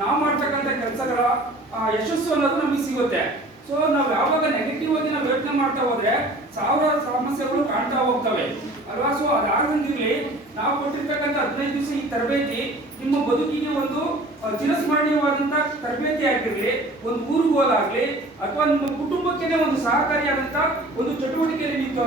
ನಾವು ಮಾಡ್ತಕ್ಕಂಥ ಕೆಲಸಗಳ ಯಶಸ್ಸು ಅನ್ನೋದು ನಮಗೆ ಸಿಗುತ್ತೆ. ಸೊ ನಾವು ಯಾವಾಗ ನೆಗೆಟಿವ್ ಆಗಿ ನಾವು ಯೋಚನೆ ಮಾಡ್ತಾ ಹೋದ್ರೆ ಸಾವಿರ ಸಮಸ್ಯೆಗಳು ಕಾಣ್ತಾ ಹೋಗ್ತವೆ ಅಲ್ವಾ. ಸೊ ಅದಾಗಂಗಿರ್ಲಿ ನಾವು ಕೊಟ್ಟಿರ್ತಕ್ಕಂಥ 15 ದಿವಸ ಈ ತರಬೇತಿ ನಿಮ್ಮ ಬದುಕಿಗೆ ಒಂದು ಚಿರಸ್ಮರಣೀಯವಾದಂತ ತರಬೇತಿ ಆಗಿರ್ಲಿ, ಒಂದು ಊರುಗೋಲಾಗ್ಲಿ ಅಥವಾ ನಿಮ್ಮ ಕುಟುಂಬಕ್ಕೆ ಒಂದು ಸಹಕಾರಿಯಾದಂತ ಒಂದು ಚಟುವಟಿಕೆಯಲ್ಲಿ ನೀವು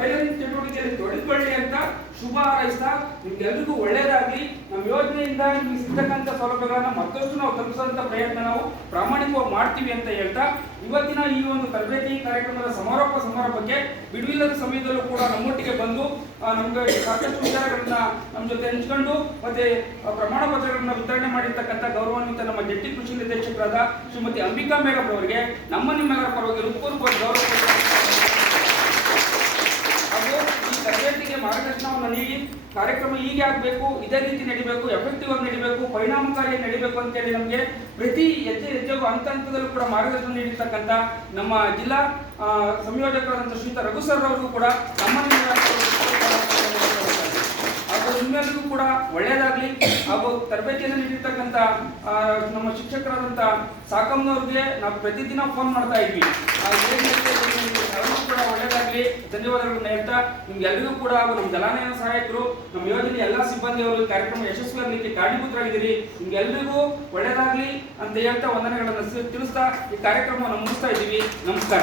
ಟೈಲರಿಂಗ್ ಚಟುವಟಿಕೆಯಲ್ಲಿ ತೊಡಗಿಕೊಳ್ಳಿ ಅಂತ ಶುಭ ಹಾರೈಸ್ತಾ ನಿಮ್ಗೆಲ್ರಿಗೂ ಒಳ್ಳೇದಾಗ್ಲಿ. ನಮ್ಮ ಯೋಜನೆಯಿಂದ ನಿಮ್ಗೆ ಸಿಗ್ತಕ್ಕಂಥ ಸೌಲಭ್ಯಗಳನ್ನ ಮತ್ತಷ್ಟು ನಾವು ತಲುಪಿಸುವಂತ ಪ್ರಯತ್ನ ನಾವು ಪ್ರಾಮಾಣಿಕವಾಗಿ ಮಾಡ್ತೀವಿ ಅಂತ ಹೇಳ್ತಾ ಇವತ್ತಿನ ಈ ಒಂದು ತರಬೇತಿ ಕಾರ್ಯಕ್ರಮದ ಸಮಾರೋಪ ಸಮಾರಂಭಕ್ಕೆ ಬಿಡುವಿಲ್ಲದ ಸಮಯದಲ್ಲೂ ಕೂಡ ನಮ್ಮೊಟ್ಟಿಗೆ ಬಂದು ನಮ್ಗೆ ಸಾಕಷ್ಟು ವಿಚಾರಗಳನ್ನ ನಮ್ಮ ಜೊತೆ ಹಂಚ್ಕೊಂಡು ಮತ್ತೆ ಪ್ರಮಾಣ ಪತ್ರಗಳನ್ನ ವಿತರಣೆ ಮಾಡಿರ್ತಕ್ಕಂಥ ಗೌರವಾನ್ವಿತ ನಮ್ಮ ಜಂಟಿ ಕೃಷಿ ನಿರ್ದೇಶಕರಾದ ಶ್ರೀಮತಿ ಅಂಬಿಕಾ ಮೇಡಮ್ ಅವರಿಗೆ ನಮ್ಮ ನಿಮ್ಮೆಲ್ಲರ ಪರವಾಗಿ ಹೃತ್ಪೂರ್ವಕ ಗೌರವ ಹಾಗೂ ಈ ತರಬೇತಿಗೆ ಮಾರ್ಗದರ್ಶನವನ್ನು ನೀಡಿ ಕಾರ್ಯಕ್ರಮ ಹೀಗೆ ಆಗಬೇಕು, ಇದೇ ರೀತಿ ನಡಿಬೇಕು, ಎಫೆಕ್ಟಿವ್ ಆಗಿ ನಡಿಬೇಕು, ಪರಿಣಾಮಕಾರಿಯಾಗಿ ನಡಿಬೇಕು ಅಂತೇಳಿ ನಮಗೆ ಪ್ರತಿ ಹೆಜ್ಜೆಗೂ ಹಂತದಲ್ಲೂ ಕೂಡ ಮಾರ್ಗದರ್ಶನ ನೀಡಿರ್ತಕ್ಕಂಥ ನಮ್ಮ ಜಿಲ್ಲಾ ಸಂಯೋಜಕರಾದಂಥ ಶ್ರೀಯುತ ರಘು ಸರ್ ಅವರು ಕೂಡ ನಿಮ್ಮೆಲ್ಲರಿಗೂ ಕೂಡ ಒಳ್ಳೆಯದಾಗ್ಲಿ. ಹಾಗೂ ತರಬೇತಿಯನ್ನು ನೀಡಿರ್ತಕ್ಕಂಥ ನಮ್ಮ ಶಿಕ್ಷಕರಾದಂಥ ಸಾಕಮ್ಮನವ್ರಿಗೆ ನಾವು ಪ್ರತಿದಿನ ಫೋನ್ ಮಾಡ್ತಾ ಇದ್ವಿ. ಕೂಡ ಒಳ್ಳೆಯದಾಗ್ಲಿ, ಧನ್ಯವಾದಗಳನ್ನು ಹೇಳ್ತಾ ನಿಮ್ಗೆಲ್ಲರಿಗೂ ಕೂಡ ಹಾಗೂ ನಮ್ಮ ಜಲಾನಯನ ಸಹಾಯಕರು, ನಮ್ಮ ಯೋಜನೆ ಎಲ್ಲ ಸಿಬ್ಬಂದಿಯವರು ಕಾರ್ಯಕ್ರಮ ಯಶಸ್ವಿಯಾಗಲಿಕ್ಕೆ ಕಾರಣೀಭೂತರಾಗಿದ್ದೀರಿ. ನಿಮ್ಗೆಲ್ಲರಿಗೂ ಒಳ್ಳೆಯದಾಗ್ಲಿ ಅಂತ ಹೇಳ್ತಾ ವಂದನೆಗಳನ್ನು ತಿಳಿಸ್ತಾ ಈ ಕಾರ್ಯಕ್ರಮವನ್ನು ಮುಗಿಸ್ತಾ ಇದ್ದೀವಿ. ನಮಸ್ಕಾರ.